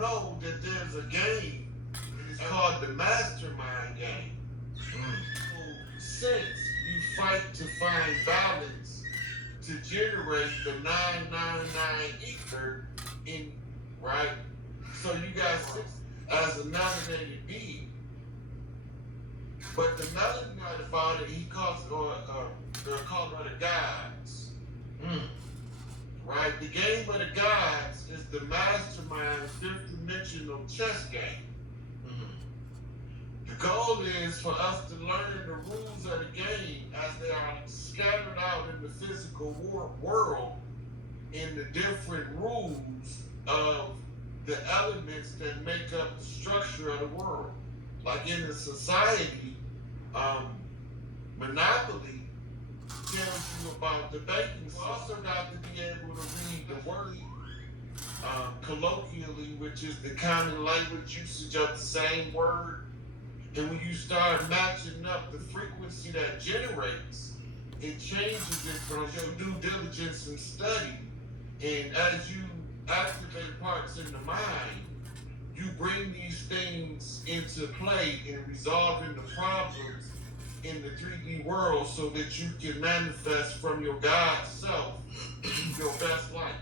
know that there's a game. It's called the mastermind game. So since you fight to find balance to generate the 999 ether in, right? So you got 6 as a nominated being. But the melody about it, he calls it, they're called the gods. Right? The game of the gods is the mastermind fifth dimensional chess game. The goal is for us to learn the rules of the game as they are scattered out in the physical world in the different rules of the elements that make up the structure of the world. Like in the society, Monopoly tells you about the banking system. You also got to be able to read the word colloquially, which is the common language usage of the same word. And when you start matching up the frequency that generates, it changes it from your due diligence and study. And as you activate parts in the mind, you bring these things into play in resolving the problems in the 3D world so that you can manifest from your God self your best life.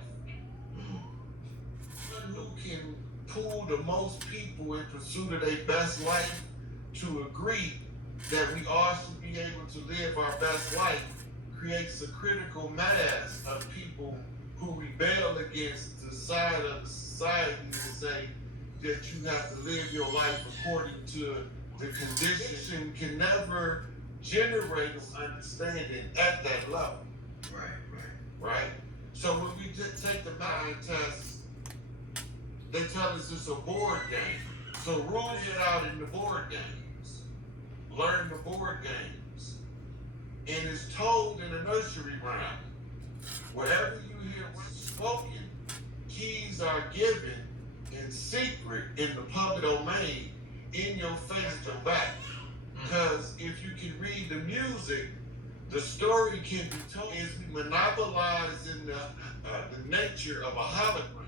Who can pull the most people in pursuit of their best life to agree that we all should be able to live our best life creates a critical mass of people who rebel against the side of the society to say that you have to live your life according to the condition can never generate understanding at that level. Right? So when we take the mind test, they tell us it's a board game. So rule it out in the board games. Learn the board games. And it's told in a nursery rhyme. Wherever you hear spoken, keys are given in secret in the public domain, in your face to back. Because if you can read the music, the story can be told. Is we monopolize in the nature of a hologram,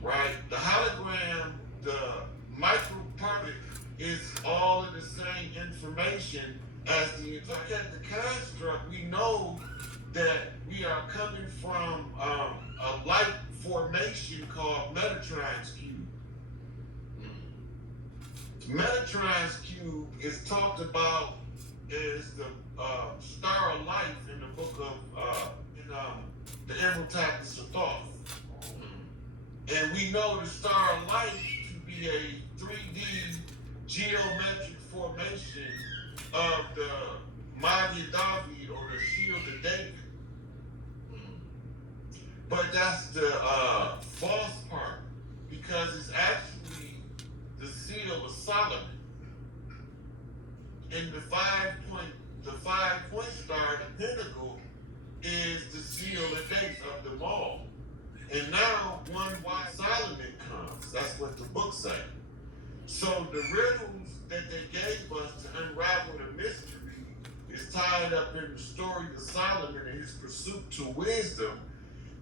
right? The hologram, the micro part is all of the same information as the look at the construct. We know that we are coming from a light formation called Metatron's cube. Metatron's cube is talked about as the star of life in the book of the Emerald Tablets of Thoth. And we know the star of life to be a 3D geometric formation of the Maggid David or the Shield of David. But that's the false part, because it's actually the seal of Solomon. And the 5-point star, the pinnacle, is the seal of David of them all. And now why Solomon comes. That's what the book says. So the riddles that they gave us to unravel the mystery is tied up in the story of Solomon and his pursuit to wisdom.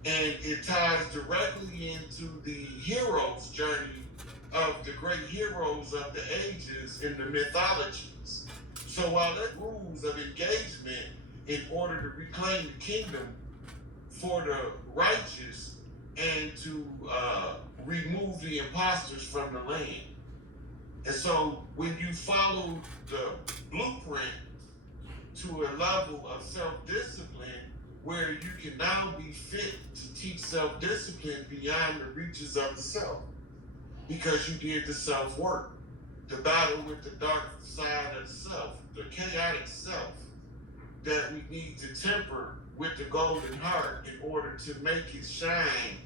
And it ties directly into the hero's journey of the great heroes of the ages in the mythologies. So while that rules of engagement in order to reclaim the kingdom for the righteous and to remove the imposters from the land. And so when you follow the blueprint to a level of self-discipline where you can now be fit to teach self-discipline beyond the reaches of the self, because you did the self-work, the battle with the dark side of the self, the chaotic self that we need to temper with the golden heart in order to make it shine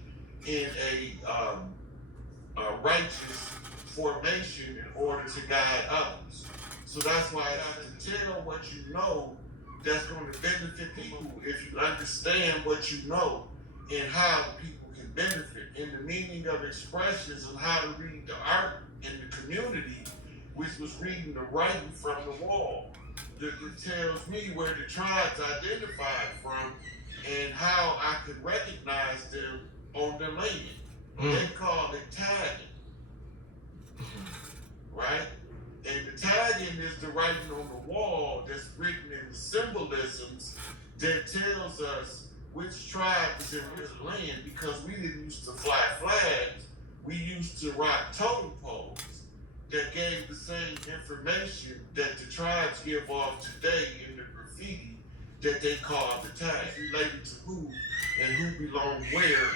in a righteous formation in order to guide others. So that's why I have to tell what you know that's going to benefit people if you understand what you know and how people can benefit. And the meaning of expressions and how to read the art in the community, which was reading the writing from the wall. That tells me where the tribes identified from and how I could recognize them on the land. They call it tagging. writing on the wall that's written in the symbolisms that tells us which tribe is in which land, because we didn't used to fly flags. We used to rock totem poles that gave the same information that the tribes give off today in the graffiti that they call the tags, related to who and who belonged where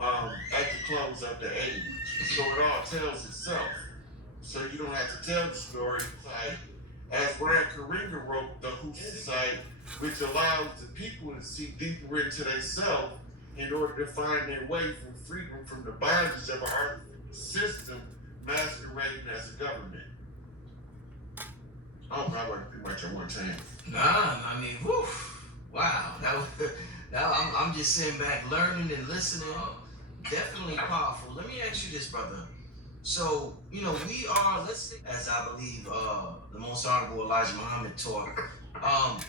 at the close of the age. So it all tells itself. So you don't have to tell the story. Like, as Brian Karinga wrote, the Who Society, which allows the people to see deeper into themselves in order to find their way from freedom from the bondage of our system masquerading as a government. I don't know about too much at one time. Nah, I mean, woof. Wow. I'm just sitting back learning and listening. Definitely powerful. Let me ask you this, brother. So, we are, let's say, as I believe the Most Honorable Elijah Muhammad taught,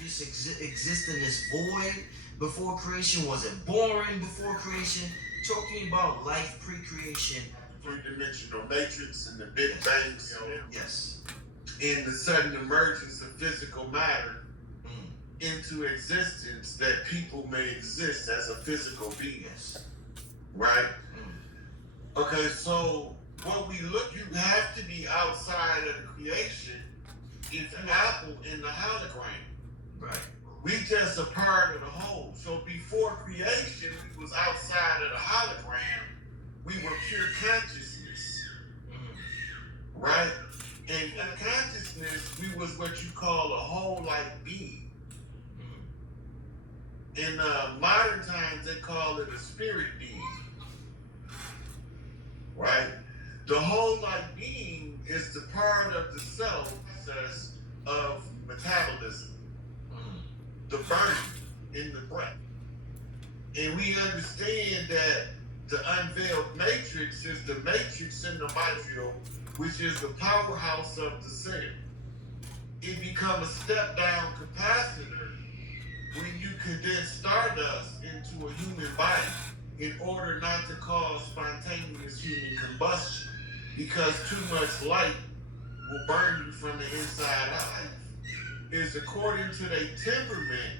just exist in this void before creation. Was it boring before creation? Talk to me about life pre-creation. Three-dimensional matrix and the Big Bang. Yes. In the sudden emergence of physical matter into existence, that people may exist as a physical being. Yes. Right? Okay, so what we look, you have to be outside of the creation is an apple in the hologram. Right. We just a part of the whole. So before creation, we was outside of the hologram. We were pure consciousness. Right? And in consciousness, we was what you call a whole-like being. In modern times, they call it a spirit being. Right? The whole-like being is the part of the cell process of metabolism, the burning in the breath. And we understand that the unveiled matrix is the matrix in the mitochondria, which is the powerhouse of the cell. It becomes a step-down capacitor when you condense stardust into a human body in order not to cause spontaneous human combustion, because too much light will burn you from the inside out. It's according to their temperament,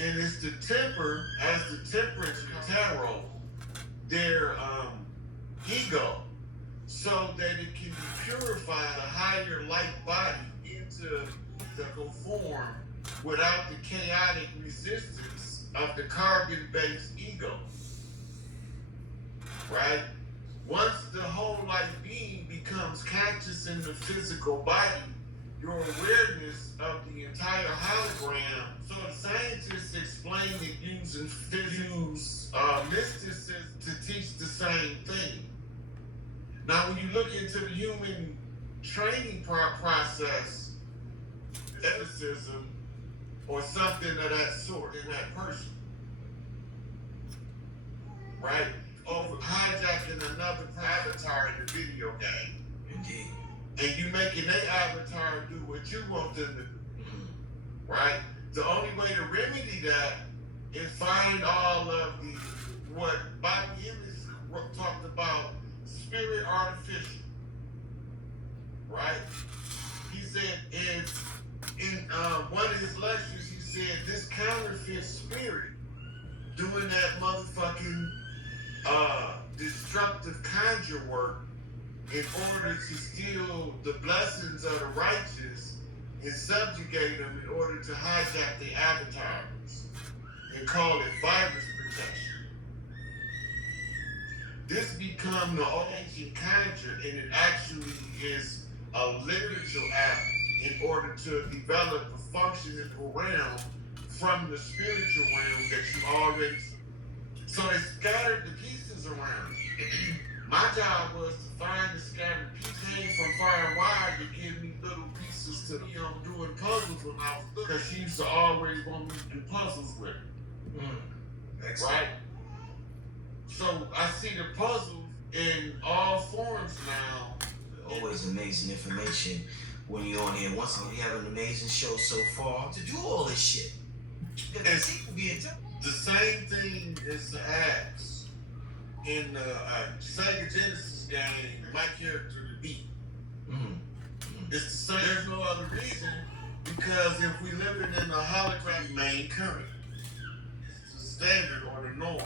and it's the temper, as the temperance in tarot, their ego, so that it can be purified, a higher light body into the form without the chaotic resistance of the carbon-based ego. Right? Once the whole light being becomes conscious in the physical body, your awareness of the entire hologram. So the scientists explain it using mysticism to teach the same thing. Now, when you look into the human training process, mysticism or something of that sort in that person, right? Over hijacking another avatar in the video game. Indeed. And you making their avatar do what you want them to do. Right? The only way to remedy that is find all of the, what Bobby Emmons talked about, spirit artificial. Right? He said in one of his lectures, he said this counterfeit spirit doing that motherfucking destructive conjure work in order to steal the blessings of the righteous and subjugate them in order to hijack the avatars and call it virus protection. This become the ancient conjure, and it actually is a literature app in order to develop a functional realm from the spiritual realm that you already. So they scattered the pieces around. My job was to find the scattered pieces. Came from far and wide to give me little pieces to be doing puzzles when I was little, because she used to always want me to do puzzles with her. Right? So I see the puzzles in all forms now. Always amazing information when you're on here. Once again, we have an amazing show so far to do all this shit. The same thing is the axe in the Sega Genesis game, my character, the Beat. It's the same. There's no other reason, because if we living in a hologram, remain current. It's the standard or the norm.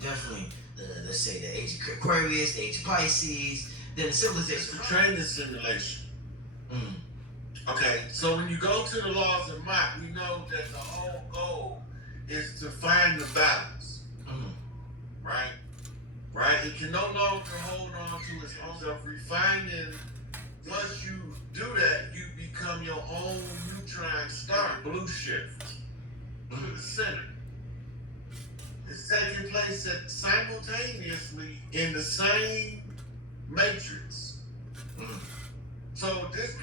Definitely. Let's say the age of Aquarius, the age of Pisces, then the civilization. It's the training simulation. Okay, so when you go to the laws of Mach, we know that the whole goal is to find the balance. Right? Right? It can no longer hold on to its own self. Refining, once you do that, you become your own neutron star, blue shift to the center. It's taking place simultaneously in the same matrix. So this